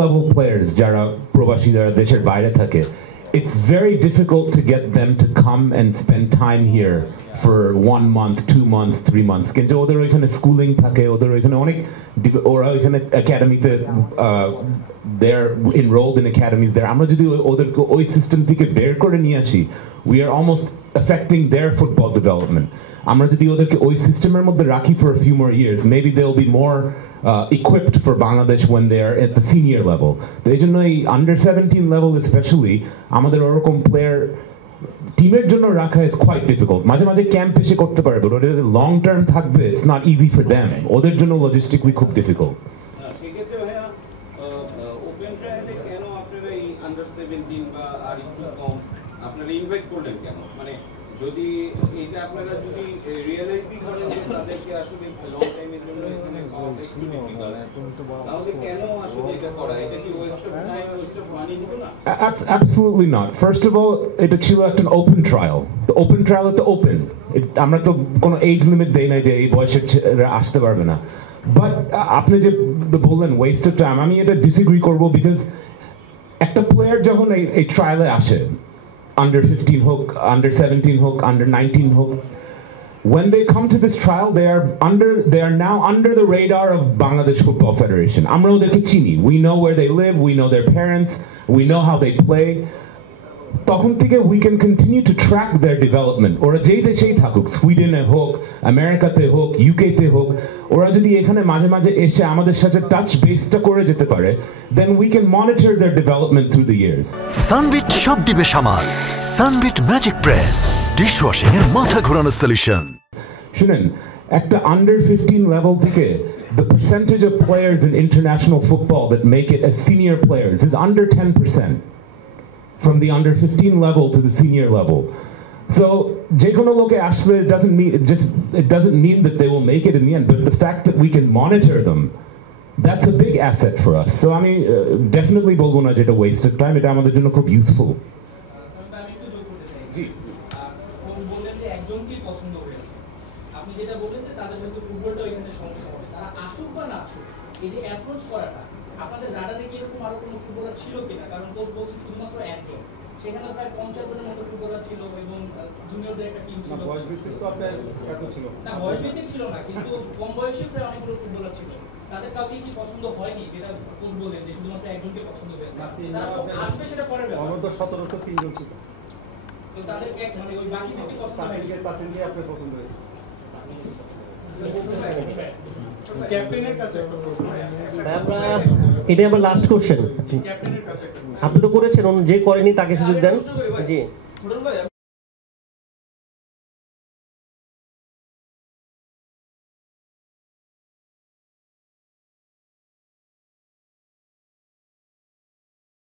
level players যারা প্রবাসী যারা দেশের বাইরে থাকে, it's very difficult to get them to come and spend time here for 1 month, 2 months, 3 months. কিন্তু ওদের ওইখানে স্কুলিং থাকে, ওদের ওইখানে অনেক ওরা ওইখানে একাডেমিতে they're enrolled in academies there. আমরা যদি ওদেরকে ওই সিস্টেম থেকে বের করে নিয়ে আসি, we are almost affecting their football development. আমরা যদি ওদেরকে ওই সিস্টেমের মধ্যে রাখি for a few more years, maybe they'll be more equipped for Bangladesh when they are at the senior level. তো এই জন্য এই under 17 level especially আমাদের ওরকম প্লেয়ার টিমের জন্য রাখা is quite difficult. মাঝে মাঝে ক্যাম্প এসে করতে পারে, but ওদের লং টার্ম থাকবে, it's not easy for them. ওদের জন্য logistically খুব difficult. সেক্ষেত্রে ভাইয়া ওপেন ট্রায়ালে কেন আপনারা এই আন্ডার 17 বা আর একটু কম আপনারা ইনভাইট করলেন কেন? মানে যদি এটা আপনারা যদি রিয়েলাইজই করেন যে তাদেরকে আসলে লং টাইমের জন্য এখানে পাওয়াটা একটু ডিফিকাল্ট, তাহলে কেন আসলে এটা করা? এটা কি West of time, West of money হলো না? Absolutely not. First of all, এটা ছিল একটা ওপেন ট্রায়াল। তো ওপেন ট্রায়াল তো ওপেন, আমরা তো কোনো এজ লিমিট দেই না যে এই বয়সের আসতে পারবে না। বাট আপনি যে বললেন ওয়েস্ট অফ টাইম, আমি এটা ডিসএগ্রি করবো, বিকজ একটা প্লেয়ার যখন এই ট্রায়ালে আসে, under 15 hook, under 17 hook, under 19 hook, when they come to this trial, they are now under the radar of Bangladesh Football Federation. Amra oderke chini. We know where they live, we know their parents, we know how they play. তখন থেকে we can continue to track their development. ওরা যেই দেশেই থাকুক, সুইডেনে হোক, আমেরিকাতে হোক, ইউকেতে হোক, ওরা যদি এখানে মাঝে মাঝে এসে আমাদের সাথে টাচ বেসটা করে যেতে পারে, then we can monitor their development through the years. Sunbit সব দিবে সামাল। সানবিট ম্যাজিক প্রেস ডিশওয়াশিং এর মাথা ঘোরানো সলিউশন। শুনেন, একটা under 15 level থেকে the percentage of players in international football that make it as senior players is under 10%. From the under 15 level to the senior level. So Jekono Loke Ashle it doesn't mean that they will make it in the end, but the fact that we can monitor them, that's a big asset for us. So I mean, definitely bolbo na jeta waste of time, eta amader jonno khub useful. G coach বললেন যে একজনকেই পছন্দ হয়েছে, আপনি যেটা বললেন যে তাদের হয়তো ফুটবলটা এখানে সমস্যা হবে, তারা আসুক বা না আসুক, এই যে অ্যাপ্রোচ করাটা আপনাদের রাডারে কি এরকম আরো কোনো ফুটবলার ছিল কিনা? কারণ কোচ বলছেন শুধুমাত্র একজন, সেখানে প্রায় 50 জনের মতো ফুটবলার ছিল এবং জুনিয়রদের একটা টিম ছিল। বয়স ভিত্তিক তো আপনার এত ছিল না, বয়স ভিত্তিক ছিল না, কিন্তু কম বয়সী প্রায় অনেকগুলো ফুটবলার ছিল। তাদের কাউকে কি পছন্দ হয়নি, যেটা কোচ বলেন যে শুধুমাত্র একজনকে পছন্দ হয়েছে? আসবে সেটা পরের ব্যাপার। আমার তো 17 তো 3 জন ছিল, তো তাদের মানে ওই বাকিদেরকে পছন্দ হয়নি। তাসিনকে আপনার পছন্দ হয়েছে? ক্যাপ্টেনের কাছে একটা প্রশ্ন। আমরা এটা আমার লাস্ট কোশ্চেন। ক্যাপ্টেনের কাছে একটা আপনি তো করেছেন, যে করেনি তাকে সুযোগ দেন। জি।